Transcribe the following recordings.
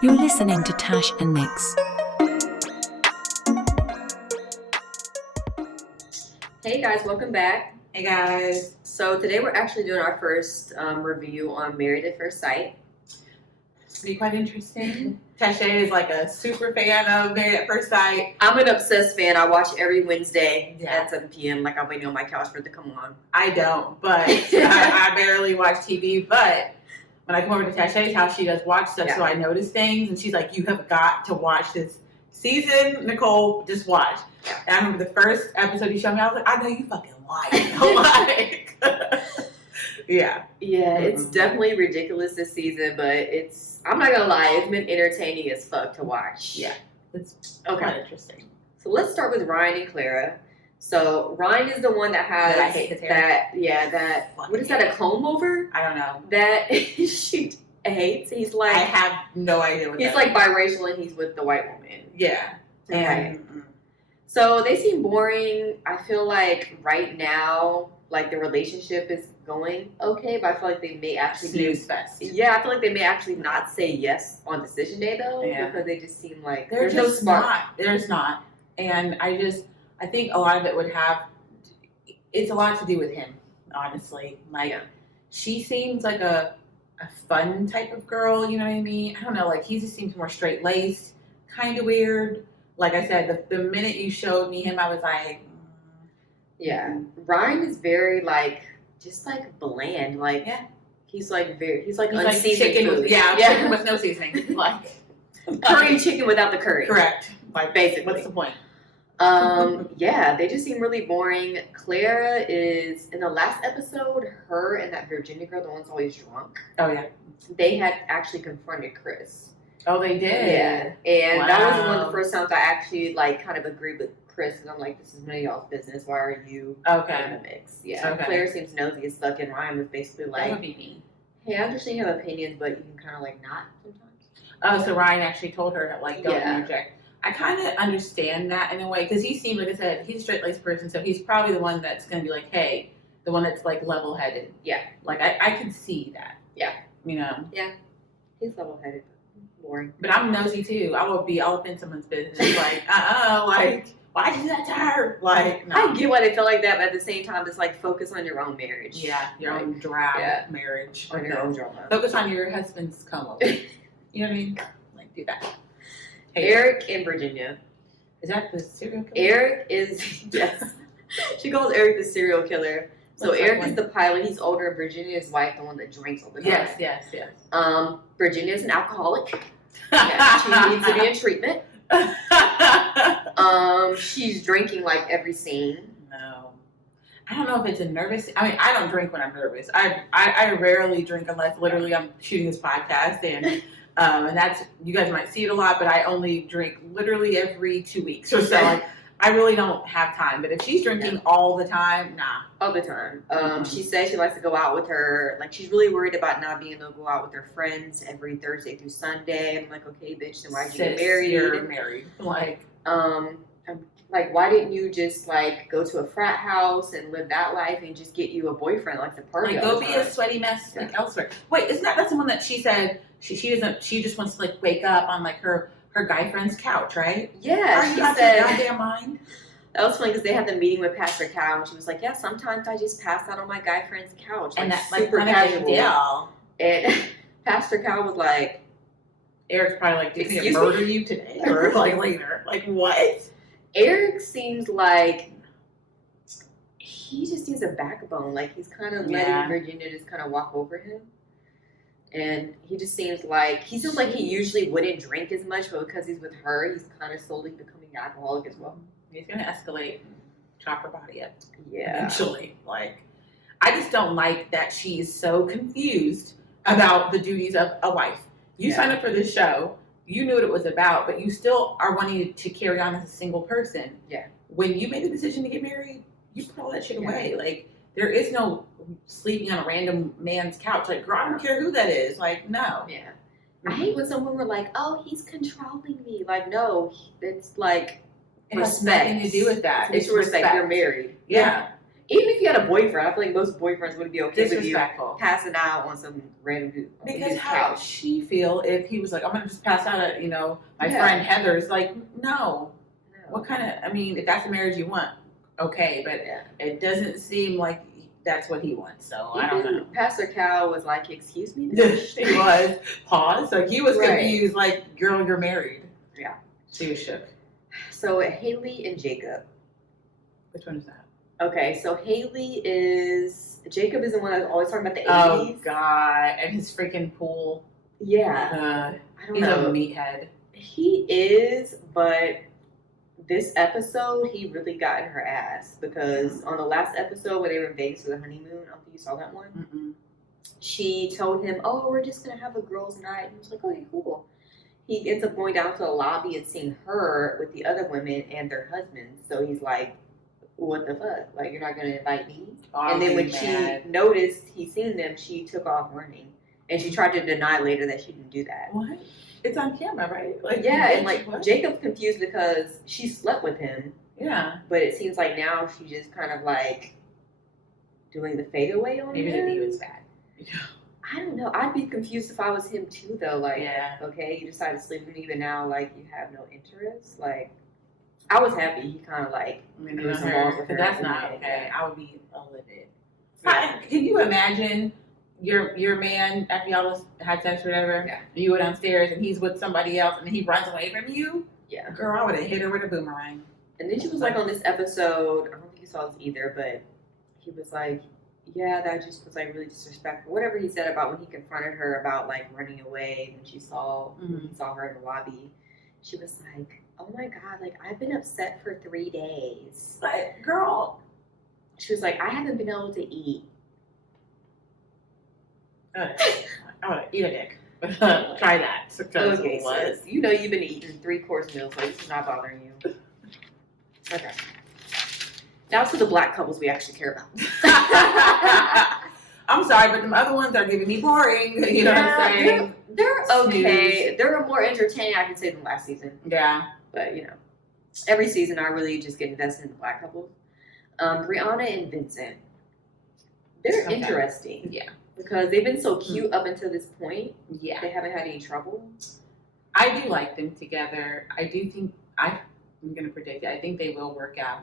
You're listening to Tash and Nix. Hey guys, welcome back. Hey guys. So today we're actually doing our first review on Married at First Sight. It's gonna be quite interesting. Tash is like a super fan of Married at First Sight. I'm an obsessed fan. I watch every Wednesday Yeah. at 7 p.m. Like I'm waiting on my couch for it to come on. I don't, but I barely watch TV. But when I come over to Tasha's house, she does watch stuff, so I notice things, and she's like, "You have got to watch this season, Nicole. Just watch." And I remember the first episode you showed me. I was like, "I know you fucking like." Yeah. Yeah, it's definitely ridiculous this season, but I'm not gonna lie, it's been entertaining as fuck to watch. Yeah, it's Okay. quite interesting. So let's start with Ryan and Clara. So Ryan is the one that has I hate his hair. What is that, a comb over? I don't know. That she hates. He's like, I have no idea what he's that like is. biracial and he's with the white woman. Yeah. And So they seem boring. I feel like right now, like the relationship is going okay, but I feel like they may actually snooze fest. Yeah, I feel like they may actually not say yes on decision day though, because they just seem like there's no spark. There's not. And I think a lot of it would have, it's a lot to do with him, honestly. Like, she seems like a fun type of girl, you know what I mean? I don't know, like, he just seems more straight-laced, kind of weird. Like I said, the minute you showed me him, I was like, Yeah. Ryan is very, like, just, like, bland. Like, he's like unseasoned chicken food. with, chicken with no seasoning. Like, curry chicken without the curry. Correct. Like, basically. What's the point? Yeah, they just seem really boring. Clara is, in the last episode, her and that Virginia girl, the one's always drunk. Oh, yeah. They had actually confronted Chris. Oh, they did? Yeah. And that was one of the first times I actually, like, kind of agreed with Chris. And I'm like, this is none of y'all's business. Why are you in the mix? Yeah. Okay. Clara seems nosy as fuck, and Ryan was basically like, that would be me. Hey, I understand you have opinions, but you can kind of, like, not sometimes. Oh, so Ryan actually told her, like, don't interject. I kind of understand that in a way, because he seems, like I said, he's a straight-laced person, so he's probably the one that's going to be like, hey, the one that's, like, level-headed. Yeah. Like, I could see that. Yeah. You know? Yeah. He's level-headed. Boring. But I'm nosy, too. I will be all up in someone's business. Like, like, why'd you do that to her? Like, no. I get why they feel like that, but at the same time, it's like, focus on your own marriage. Yeah, your own drab marriage. On your own drama. Focus on your husband's come-over. You know what I mean? Like, do that. Hey, Eric and Virginia. Is that the serial killer? Eric is, yes. She calls Eric the serial killer. So Eric is the pilot. He's older. Virginia is wife, the one that drinks all the time. Yes. Virginia is an alcoholic. Yeah, she needs to be in treatment. She's drinking like every scene. No. I don't know if it's a nervous. I mean, I don't drink when I'm nervous. I rarely drink unless literally I'm shooting this podcast and that's, you guys might see it a lot, but I only drink literally every 2 weeks or so. Like, I really don't have time. But if she's drinking all the time, nah. All the time. She says she likes to go out with her. Like, she's really worried about not being able to go out with her friends every Thursday through Sunday. I'm like, okay, bitch, then why'd you get married? You're married. Like, like, why didn't you just, like, go to a frat house and live that life and just get you a boyfriend, like, the party? Like, go be a sweaty mess like elsewhere. Wait, isn't that's the one that she said she just wants to, like, wake up on, like, her guy friend's couch, right? Yeah, she said, your goddamn mind? That was funny because they had the meeting with Pastor Cal, and she was like, yeah, sometimes I just pass out on my guy friend's couch. Like, and that's super like casual. Deal. And Pastor Cal was like, Eric's probably like, did he murder you today? Or like later? Like, what? Eric seems like he just needs a backbone. Like, he's kind of letting Virginia just kind of walk over him. And he seems like he usually wouldn't drink as much, but because he's with her, he's kind of slowly becoming an alcoholic as well. He's going to escalate and chop her body up. Yeah. Eventually. Like, I just don't like that she's so confused about the duties of a wife. You signed up for this show. You knew what it was about, but you still are wanting to carry on as a single person. Yeah. When you made the decision to get married, you put all that shit away. Like, there is no sleeping on a random man's couch. Like, girl, I don't care who that is. Like, no. Yeah. I hate when someone were like, oh, he's controlling me. Like, no, it's like it has nothing to do with that. It's respect. You're married. Yeah. Even if you had a boyfriend, I feel like most boyfriends wouldn't be okay with you Disrespectful. passing out on some random dude. Because how would she feel if he was like, I'm gonna just pass out at, my friend Heather's? Like, no. What kind of, I mean, if that's the marriage you want, okay, but it doesn't seem like that's what he wants, so I don't know. Pastor Cal was like, excuse me? He was. Pause. So he was confused, like, girl, you're married. Yeah. She was shook. So Haley and Jacob. Which one is that? Okay, so Jacob is the one that's always talking about the 80s. Oh, God. And his freaking pool. Yeah. I don't he's know. a meathead. He is, but this episode, he really got in her ass. Because on the last episode where they were in Vegas for the honeymoon, I don't think you saw that one. Mm-mm. She told him, oh, we're just going to have a girls' night. And he was like, okay, cool. He ends up going down to the lobby and seeing her with the other women and their husbands. So he's like, what the fuck? Like, you're not going to invite me? And then when she noticed he seen them, she took off running. And she tried to deny later that she didn't do that. What? It's on camera, right? Like, yeah, and like what? Jacob's confused because she slept with him. Yeah. But it seems like now she's just kind of like doing the fadeaway on him. Maybe the knee was bad. I don't know. I'd be confused if I was him too, though. Like, yeah. Okay, you decided to sleep with me, but now like you have no interest. Like, I was happy he kind of like threw some balls with her. That's not okay. I would be livid. Yeah. Can you imagine your man after y'all had sex or whatever? Yeah. You go downstairs and he's with somebody else and he runs away from you? Yeah. Girl, I would have hit her with a boomerang. And then she was like on this episode. I don't think you saw this either, but he was like, yeah, that just was like really disrespectful. Whatever he said about when he confronted her about like running away when he saw her in the lobby. She was like, oh my God, like I've been upset for 3 days. But girl, she was like, I haven't been able to eat. I want to eat a dick. Try that. Okay, sis. You know you've been eating 3-course meals, so this is not bothering you. Okay. Now to the black couples we actually care about. I'm sorry, but the other ones are giving me boring. You know what I'm saying? They're okay. They're more entertaining, I can say, than last season. Yeah. But, every season I really just get invested in the black couples. Brianna and Vincent. They're interesting. Yeah. Because they've been so cute up until this point. Yeah. They haven't had any trouble. I do like them together. I do think, I'm going to predict it. I think they will work out.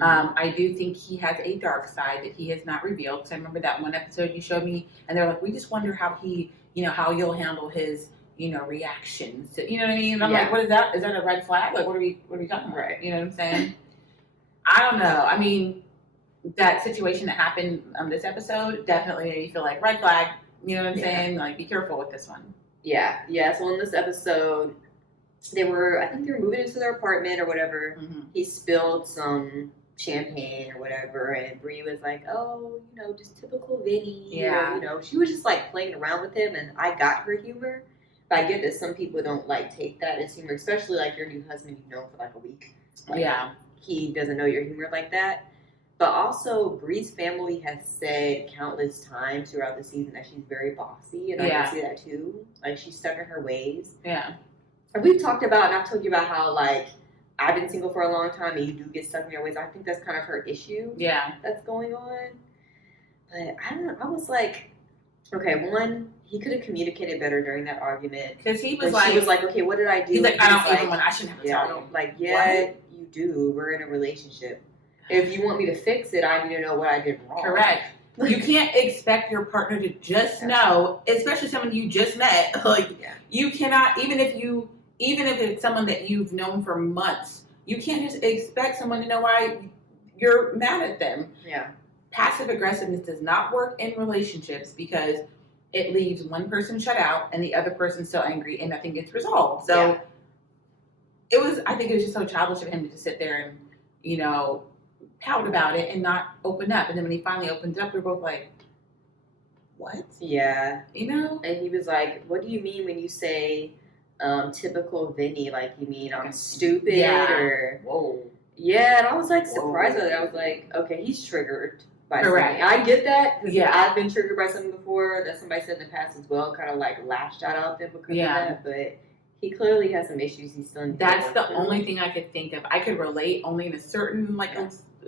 I do think he has a dark side that he has not revealed. Because I remember that one episode you showed me, and they're like, we just wonder how he, how you'll handle his, reactions. To, you know what I mean? And I'm like, what is that? Is that a red flag? Like, what are we talking about? Right. You know what I'm saying? I don't know. I mean, that situation that happened on this episode definitely made me feel like red flag. You know what I'm saying? Like, be careful with this one. Yeah. Yeah. So in this episode, I think they were moving into their apartment or whatever. Mm-hmm. He spilled some champagne or whatever, and Bree was like, oh, just typical Vinny. Yeah. She was just like playing around with him, and I got her humor. But I get that some people don't like take that as humor, especially like your new husband you've known for like a week. Like, yeah. He doesn't know your humor like that. But also, Bree's family has said countless times throughout the season that she's very bossy, and I can see that too. Like, she's stuck in her ways. Yeah. And we've talked about, and I've told you about how, like, I've been single for a long time, and you do get stuck in your ways. I think that's kind of her issue. Yeah. That's going on. But I don't know. I was like, okay, one, he could have communicated better during that argument. Because he was she was like, okay, what did I do? He's like, I don't even when I shouldn't have to tell you. Like, you do. We're in a relationship. If you want me to fix it, I need to know what I did wrong. Correct. You can't expect your partner to just know, especially someone you just met. Like, you cannot, even if it's someone that you've known for months, you can't just expect someone to know why you're mad at them. Yeah. Passive aggressiveness does not work in relationships because it leaves one person shut out and the other person still angry and nothing gets resolved. So I think it was just so childish of him to just sit there and, pout about it and not open up. And then when he finally opened up, we were both like, what? Yeah. And he was like, what do you mean when you say typical Vinny? Like, you mean I'm stupid? Or whoa. Yeah, and I was like surprised by that. I was like, okay, he's triggered by something. I get that because I've been triggered by something before that somebody said in the past as well, kind of like lashed out at them because of that. But he clearly has some issues. He's still. That's the only thing I could think of. I could relate only in a certain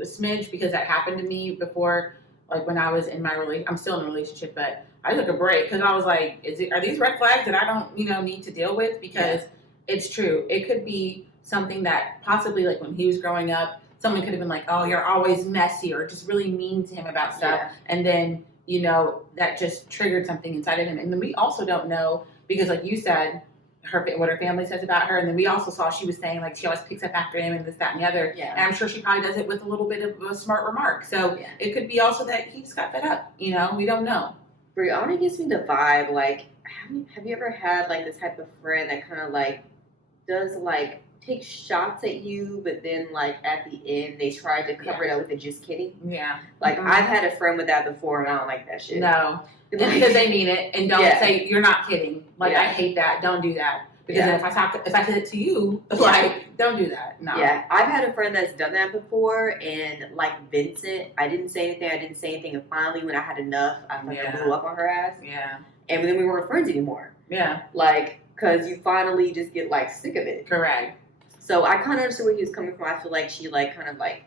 smidge because that happened to me before. Like when I was in my I'm still in a relationship, but I took a break because I was like, are these red flags that I don't, need to deal with? Because it's true. It could be something that possibly, like when he was growing up, someone could have been like, oh, you're always messy, or just really mean to him about stuff. Yeah. And then, that just triggered something inside of him. And then we also don't know, because like you said, what her family says about her, and then we also saw she was saying like she always picks up after him and this, that, and the other. Yeah. And I'm sure she probably does it with a little bit of a smart remark. So it could be also that he just got fed up. We don't know. Brianna gives me the vibe like, have you ever had like the type of friend that kind of like does like take shots at you, but then like at the end they try to cover it up with a just kidding? Yeah. Like I've had a friend with that before, and I don't like that shit. No. Because they mean it, and don't say you're not kidding. Like I hate that. Don't do that. Because if I said it to you, like don't do that. No. Yeah, I've had a friend that's done that before, and like Vincent, I didn't say anything, and finally when I had enough, I fucking blew up on her ass. Yeah. And then we weren't friends anymore. Yeah. Like, because you finally just get like sick of it. Correct. So I kind of understood where he was coming from. I feel like she like kind of like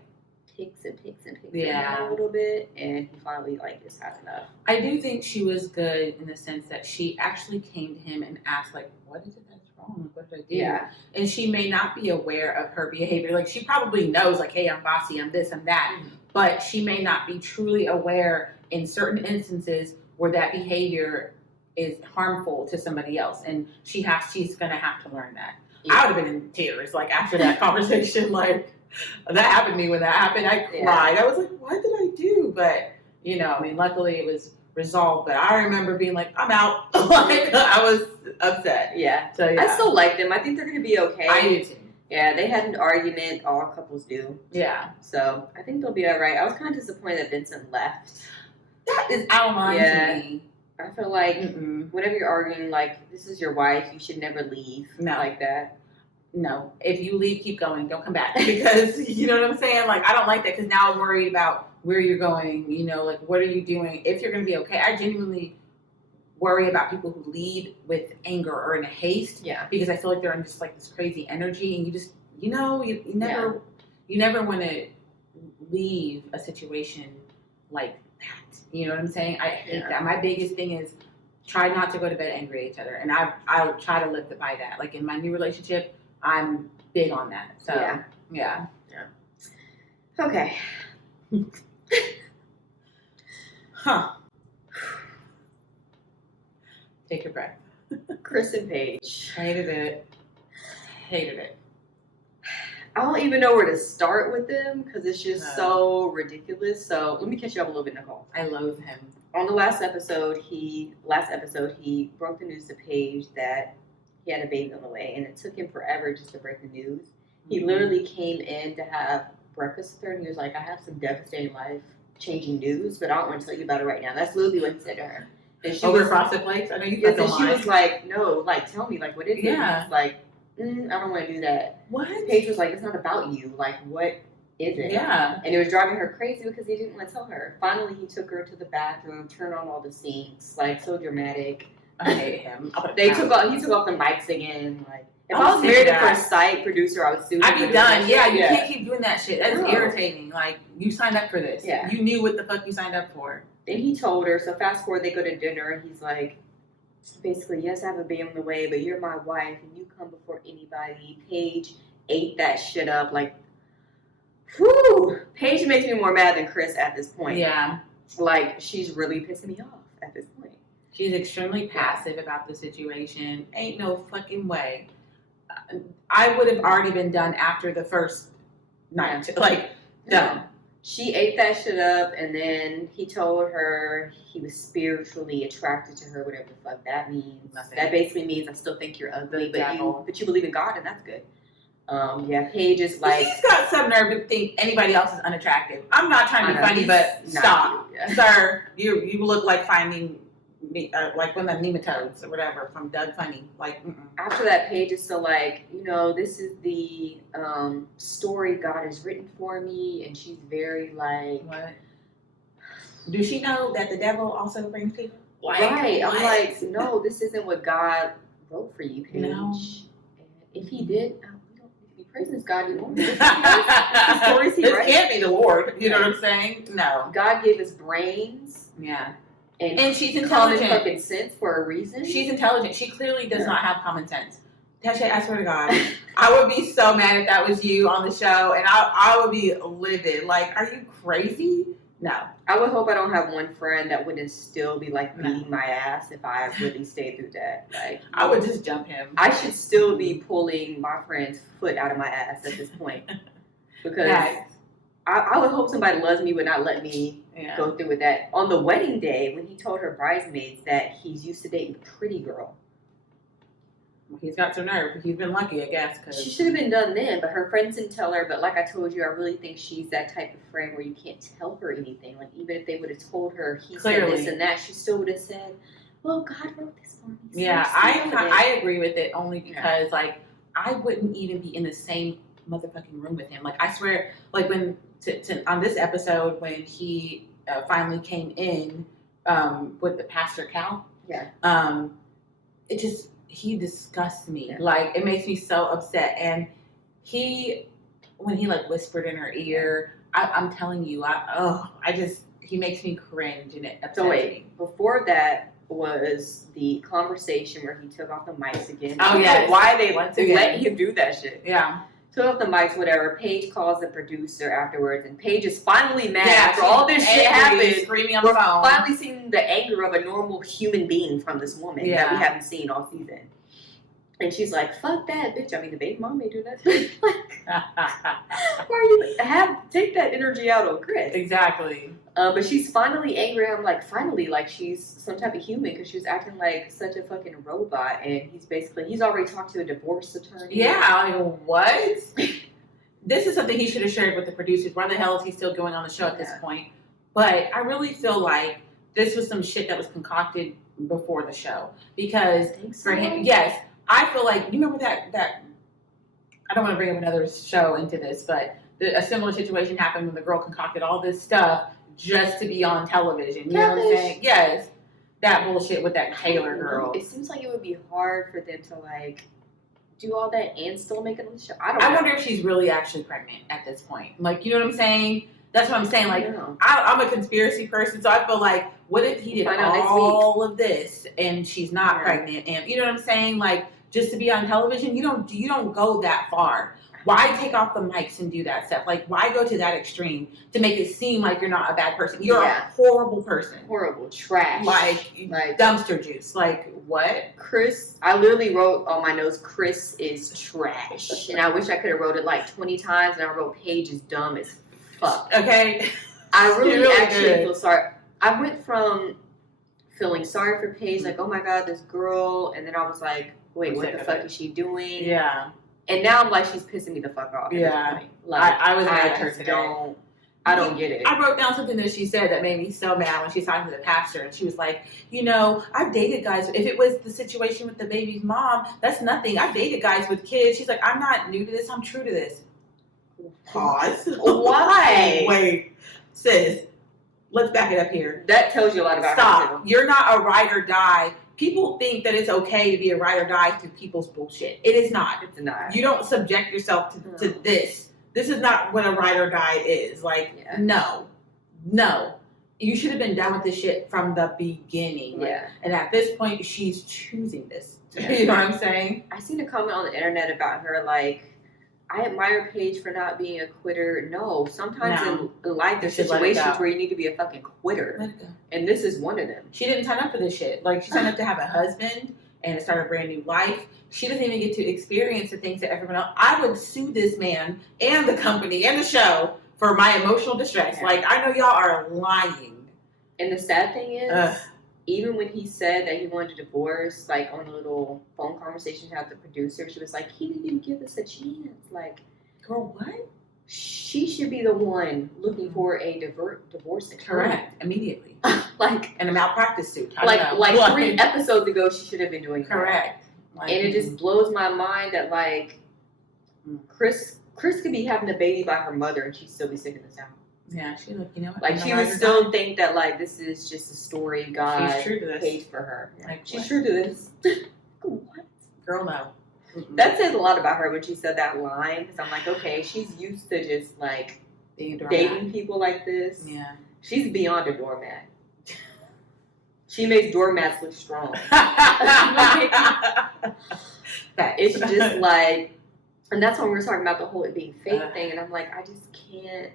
picks it a little bit, and he finally like just had enough. I do think she was good in the sense that she actually came to him and asked like, what is it that's wrong? What did I do? Yeah. And she may not be aware of her behavior. Like she probably knows like, hey, I'm bossy, I'm this, I'm that. Mm-hmm. But she may not be truly aware in certain instances where that behavior is harmful to somebody else. And she's going to have to learn that. Yeah. I would have been in tears like after that conversation. Like that happened to me when that happened. I cried. I was like, what did I do? But, luckily it was resolved. But I remember being like, I'm out. Like I was upset. Yeah. So I still like them. I think they're going to be okay. I do too. Yeah, they had an argument. All couples do. Yeah. So I think they'll be all right. I was kind of disappointed that Vincent left. That is out of line to me. I feel like whenever you're arguing, like, this is your wife, you should never leave like that. No. If you leave, keep going. Don't come back. Because, you know what I'm saying? Like, I don't like that because now I'm worried about where you're going, like, what are you doing? If you're going to be okay. I genuinely worry about people who lead with anger or in haste. Yeah. Because I feel like they're in just, like, this crazy energy. And you just, you never want to leave a situation like that. You know what I'm saying? I hate that. My biggest thing is try not to go to bed angry at each other. And I'll try to live by that. Like in my new relationship, I'm big on that. So, yeah. Okay. Huh. Take your breath. Chris and Paige. Hated it. I don't even know where to start with them because it's just so ridiculous. So let me catch you up a little bit, Nicole. I loathe him. On the last episode, he broke the news to Paige that he had a baby on the way, and it took him forever just to break the news. He literally came in to have breakfast with her, and he was like, I have some devastating life-changing news, but I don't want to tell you about it right now. That's literally what he said to her. And she over frosted flakes? I know you said she was like, no, like, tell me, like, what is it? Yeah. He's like, I don't want to do that. What? Paige was like, it's not about you. Like, what is it? Yeah. And it was driving her crazy because he didn't want to tell her. Finally, he took her to the bathroom, turned on all the sinks, like, so dramatic. I hate him. He took off the mics again. Like, if I was married at first sight producer, I would sue him. I'd be done. Yeah, you can't keep doing that shit. That is irritating. Like, you signed up for this. Yeah. You knew what the fuck you signed up for. Then he told her, so fast forward, they go to dinner, and he's like, basically, yes, I have a baby on the way, but you're my wife, and you come before anybody. Paige ate that shit up. Like, whew. Paige makes me more mad than Chris at this point. Yeah. Like, she's really pissing me off at this point. She's extremely passive about the situation. Ain't no fucking way. I would have already been done after the first night. Like, done. She ate that shit up, and then he told her he was spiritually attracted to her, whatever the fuck that means. Nothing. That basically means I still think you're ugly, but you believe in God, and that's good. Paige is like... He's got some nerve to think anybody else is unattractive. I'm not trying to be funny, but stop. Sir, you look like finding... like one of the nematodes or whatever from Doug Funny. Like, after that, Paige is still like, this is the story God has written for me, and she's very like, what? Does she know that the devil also brings people? Right. What? I'm like, no, this isn't what God wrote for you, Paige. No. If he did, we don't need to be Praise God, you won't. The stories he This writes. can't be the Lord. You know what I'm saying? No. God gave us brains. Yeah. And she's common intelligent. fucking sense for a reason. She's intelligent. She clearly does not have common sense. Tasha, I swear to God, I would be so mad if that was you on the show, and I would be livid. Like, are you crazy? No. I would hope I don't have one friend that wouldn't still be like beating my ass if I really stayed through that. Like, I would just jump him. I should still be pulling my friend's foot out of my ass at this point. Because I would hope somebody loves me would not let me go through with that. On the wedding day, when he told her bridesmaids that he's used to dating a pretty girl. He's got some nerve. He's been lucky, I guess. She should have been done then, but her friends didn't tell her. But like I told you, I really think she's that type of friend where you can't tell her anything. Like, even if they would have told her he said this and that, she still would have said, well, God wrote this for me. So yeah, I agree with it only because, like, I wouldn't even be in the same motherfucking room with him. Like, I swear, like, when on this episode, when he finally came in with the pastorcal, it just... he disgusts me. Yeah. Like, it makes me so upset. And when he like whispered in her ear, I'm telling you, he makes me cringe and it upsets me. Before that was the conversation where he took off the mics again. Oh yeah, why they let him do that shit? Yeah. Took off the mics, whatever. Paige calls the producer afterwards, and Paige is finally mad after all this shit happened. Screaming on the phone. Finally seeing the anger of a normal human being from this woman that we haven't seen all season. And she's like, fuck that, bitch. I mean, the baby mom may do that. Like, why are you take that energy out on Chris? Exactly. But she's finally angry. I'm like, finally, like she's some type of human because she was acting like such a fucking robot. And he's already talked to a divorce attorney. Yeah, like, what? This is something he should have shared with the producers. Why the hell is he still going on the show at this point? But I really feel like this was some shit that was concocted before the show. Because for him, yes, I feel like, you remember that I don't want to bring up another show into this, but a similar situation happened when the girl concocted all this stuff just to be on television. You know what I'm saying? Yes. That bullshit with that Taylor girl. It seems like it would be hard for them to, like, do all that and still make it on the show. I wonder if she's really actually pregnant at this point. Like, you know what I'm saying? That's what I'm saying. Like, I'm a conspiracy person, so I feel like, what if he did all of this and she's not pregnant? And you know what I'm saying? Like, just to be on television, you don't go that far. Why take off the mics and do that stuff? Like, why go to that extreme to make it seem like you're not a bad person? You're a horrible person. Horrible. Trash. Like dumpster juice. Like, what? Chris, I literally wrote on my notes, Chris is trash. And I wish I could have wrote it like 20 times, and I wrote Paige is dumb as fuck. Okay. I really actually feel sorry. I went from feeling sorry for Paige, like, oh my God, this girl, and then I was like, wait, what the fuck is she doing? Yeah. And now I'm like, she's pissing me the fuck off. Yeah. Like, I was mad at her today. I don't get it. I wrote down something that she said that made me so mad when she's talking to the pastor, and she was like, you know, I've dated guys. If it was the situation with the baby's mom, that's nothing. I've dated guys with kids. She's like, I'm not new to this. I'm true to this. Pause. Why? Wait, sis, let's back it up here. That tells you a lot about her. You're not a ride or die. People think that it's okay to be a ride or die through people's bullshit. It is not. It's not. You don't subject yourself to this. This is not what a ride or die is. Like, no. You should have been done with this shit from the beginning. Yeah. And at this point, she's choosing this. You know what I'm saying? I seen a comment on the internet about her, like, I admire Paige for not being a quitter. No, sometimes in life there's situations where you need to be a fucking quitter. Let it go. And this is one of them. She didn't sign up for this shit. Like, she signed up to have a husband and to start a brand new life. She doesn't even get to experience the things that everyone else. I would sue this man and the company and the show for my emotional distress. Yeah. Like, I know y'all are lying. And the sad thing is, even when he said that he wanted to divorce, like on a little phone conversation with the producer, she was like, he didn't even give us a chance. Like, girl, what? She should be the one looking for a divorce attorney. Correct. Immediately. Like, and a malpractice suit. Like 3 episodes ago, she should have been doing correct. Like, and it just blows my mind that, like, Chris could be having a baby by her mother and she'd still be sticking this out. Yeah, she look, you know, like she would still think that, like, this is just a story God paid for her. Like, she's true to this. What? Girl, no. That says a lot about her when she said that line. Because I'm like, okay, she's used to just like dating people like this. Yeah. She's beyond a doormat. She makes doormats look strong. It's just like, and that's when we were talking about the whole it being fake thing. And I'm like, I just can't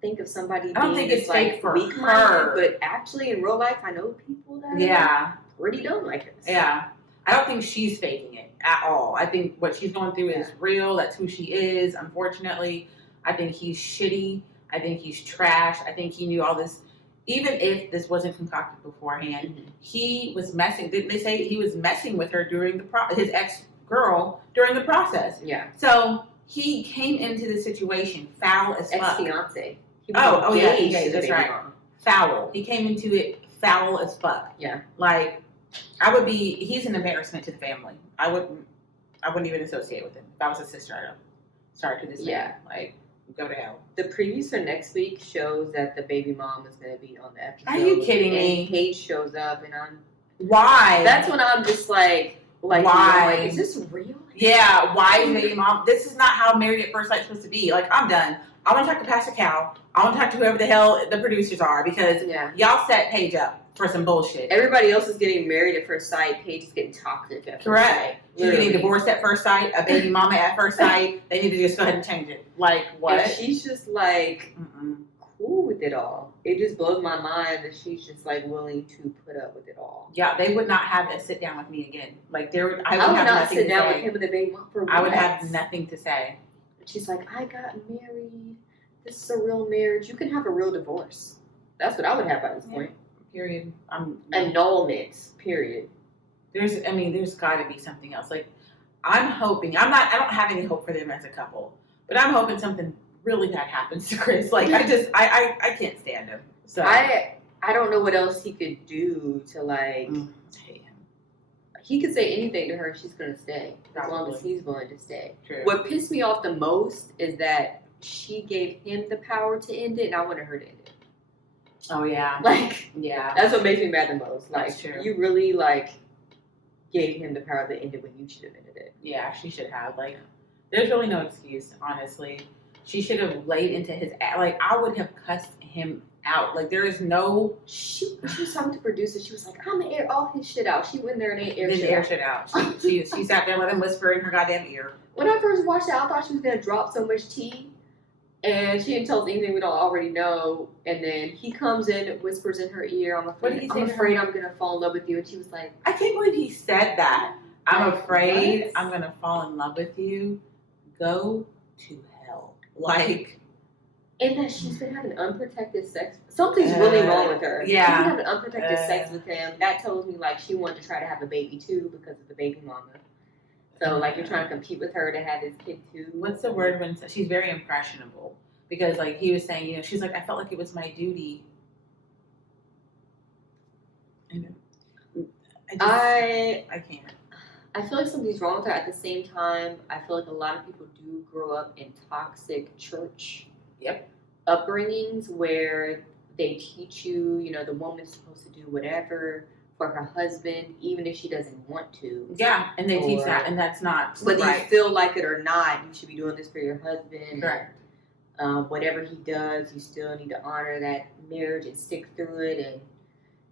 think of somebody I don't being think it's this, fake like, for weak-minded, her. but actually in real life, I know people that are pretty dumb like this. Yeah. I don't think she's faking it at all. I think what she's going through is real. That's who she is, unfortunately. I think he's shitty. I think he's trash. I think he knew all this. Even if this wasn't concocted beforehand, he was messing. Didn't they say he was messing with her during his ex-girl during the process? Yeah. So he came into the situation foul as fuck. Ex-fiance. Yeah, that's right. Foul. He came into it foul as fuck. Yeah. Like, he's an embarrassment to the family. I wouldn't even associate with him. If I was a sister, I don't start to this man. Like, go to hell. The previews for next week shows that the baby mom is going to be on the episode. Are you kidding me? Paige shows up, and why? That's when I'm just like why? Like, is this real? Yeah, why is baby mom? This is not how Married at First Sight is supposed to be. Like, I'm done. I want to talk to Pastor Cal. I want to talk to whoever the hell the producers are because y'all set Paige up for some bullshit. Everybody else is getting married at first sight. Paige is getting toxic at first sight. She's getting divorced at first sight, a baby mama at first sight. They need to just go ahead and change it. Like, what? And she's just like cool with it all. It just blows my mind that she's just like willing to put up with it all. Yeah, they would not have a sit down with me again. Like, I would have not sit down with him and the baby mom for what? I would have nothing to say. She's like, I got married. This is a real marriage. You can have a real divorce. That's what I would have by this point. Period. Annulment. Period. There's got to be something else. Like, I'm hoping. I don't have any hope for them as a couple, but I'm hoping something really bad happens to Chris. Like, I can't stand him. So I don't know what else he could do to like hate him. He could say anything to her, she's gonna stay as long as he's willing to stay. True. What pissed me off the most is that she gave him the power to end it, and I wanted her to end it. Oh yeah, like that's what makes me mad the most. Like, you really like gave him the power to end it when you should have ended it. Yeah, she should have. Like, there's really no excuse, honestly. She should have laid into his ass. Like, I would have cussed him out. Like, there is no. She was talking to producers. She was like, I'm gonna air all his shit out. She went there and air shit out. She sat there and let him whisper in her goddamn ear. When I first watched it, I thought she was gonna drop so much tea. And she didn't tell us anything we don't already know. And then he comes in and whispers in her ear, I'm afraid I'm going to fall in love with you. And she was like, I can't believe he said that. I'm afraid I'm going to fall in love with you. Go to hell. Like. And that she's been having unprotected sex. Something's really wrong with her. Yeah. She's been having unprotected sex with him. That tells me, like, she wanted to try to have a baby, too, because of the baby mama. So, like, you're trying to compete with her to have this kid, too. What's the word when she's very impressionable? Because, like, he was saying, you know, she's like, I felt like it was my duty. I can't. I feel like something's wrong with her. At the same time, I feel like a lot of people do grow up in toxic church upbringings where they teach you, you know, the woman's supposed to do whatever for her husband, even if she doesn't want to. Yeah, and they teach that, and that's not whether you feel like it or not, you should be doing this for your husband. Right. Whatever he does, you still need to honor that marriage and stick through it, and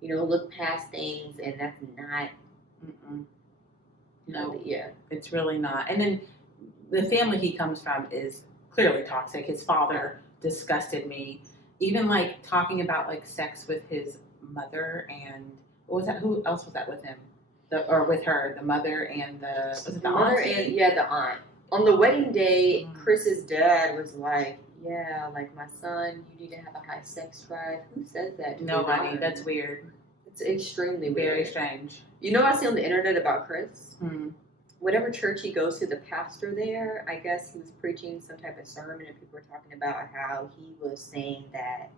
you know, look past things. And that's not. No. Yeah, it's really not. And then the family he comes from is clearly toxic. His father disgusted me. Even like talking about like sex with his mother and. What was that? Who else was that with him? Or with her? The mother and the mother aunt? And the aunt. On the wedding day, Chris's dad was like, "Yeah, like my son, you need to have a high sex drive." Who says that? Nobody. That's weird. It's extremely weird. Very strange. You know what I see on the internet about Chris? Whatever church he goes to, the pastor there, I guess he was preaching some type of sermon, and people were talking about how he was saying that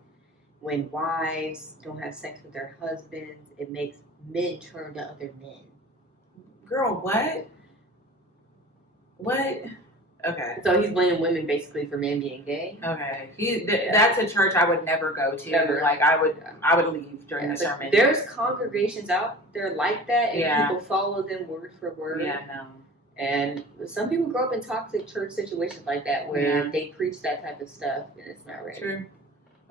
when wives don't have sex with their husbands, it makes men turn to other men. Girl, what? What? Okay. So he's blaming women basically for men being gay. Okay. That's a church I would never go to. Never. Like I would leave during the sermon. There's congregations out there like that, and people follow them word for word. Yeah, no. And some people grow up in toxic church situations like that where they preach that type of stuff and it's not right. True.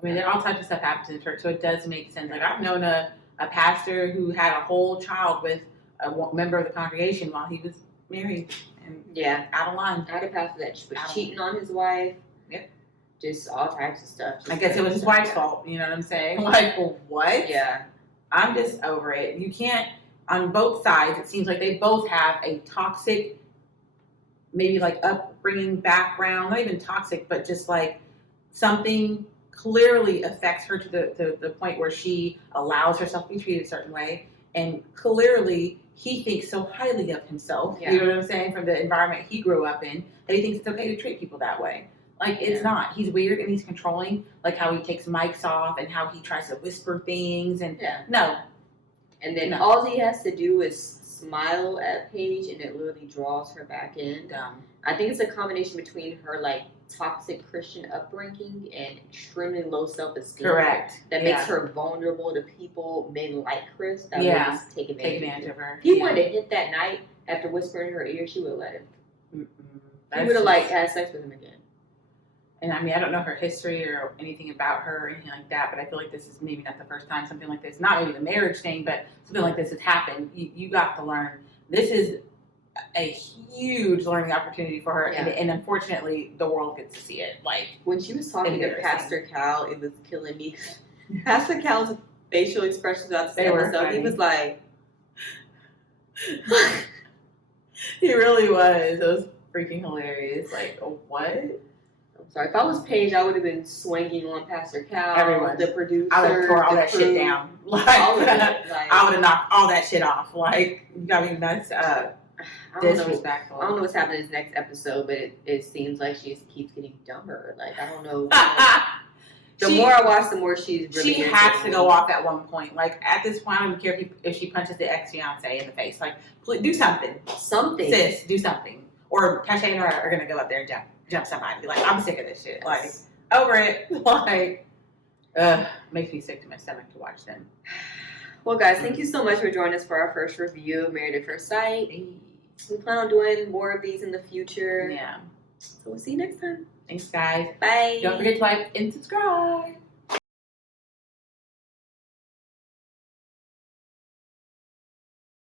I mean, all types of stuff happens in the church, so it does make sense. Like, I've known a pastor who had a whole child with a member of the congregation while he was married and out of line. I had a pastor that was cheating on his wife. Yep. Just all types of stuff. I guess it was his wife's fault. You know what I'm saying? Like, well, what? Yeah. I'm just over it. You can't, on both sides, it seems like they both have a toxic, maybe like upbringing background, not even toxic, but just like something clearly affects her to the point where she allows herself to be treated a certain way. And clearly he thinks so highly of himself, you know what I'm saying, from the environment he grew up in, that he thinks it's okay to treat people that way. Like, it's not. He's weird and he's controlling, like how he takes mics off and how he tries to whisper things. And no. And then all he has to do is smile at Paige and it literally draws her back in. I think it's a combination between her like toxic Christian upbringing and extremely low self-esteem. Correct. That makes her vulnerable to people, men like Chris, that would just take advantage of her. If he wanted to hit that night after whispering in her ear, she would have let him. He would have like had sex with him again. And I mean, I don't know her history or anything about her or anything like that, but I feel like this is maybe not the first time something like this, not maybe the marriage thing, but something like this has happened. You got to learn. This is a huge learning opportunity for her, and unfortunately, the world gets to see it. Like, when she was talking to Pastor Cal, it was killing me. Pastor Cal's facial expressions throughout the episode, he was like, he really was. It was freaking hilarious. Like, what? Sorry, if I was Paige, I would have been swinging on Pastor Cal, the producer. I would have tore all that shit down. Like, I would have knocked all that shit off. Like, you got me nuts up. Disrespectful. I don't know what's happening in this next episode, but it seems like she just keeps getting dumber. Like, I don't know. The more I watch, the more she's really. She has to go off at one point. Like, at this point, I don't care if she punches the ex-fiance in the face. Like, please, do something. Something. Sis, do something. Or Tasha and I are going to go up there and jump somebody. Like, I'm sick of this shit. Like, over it. Like, makes me sick to my stomach to watch them. Well, guys, thank you so much for joining us for our first review of Married at First Sight. We plan on doing more of these in the future. Yeah. So we'll see you next time. Thanks, guys. Bye. Don't forget to like and subscribe.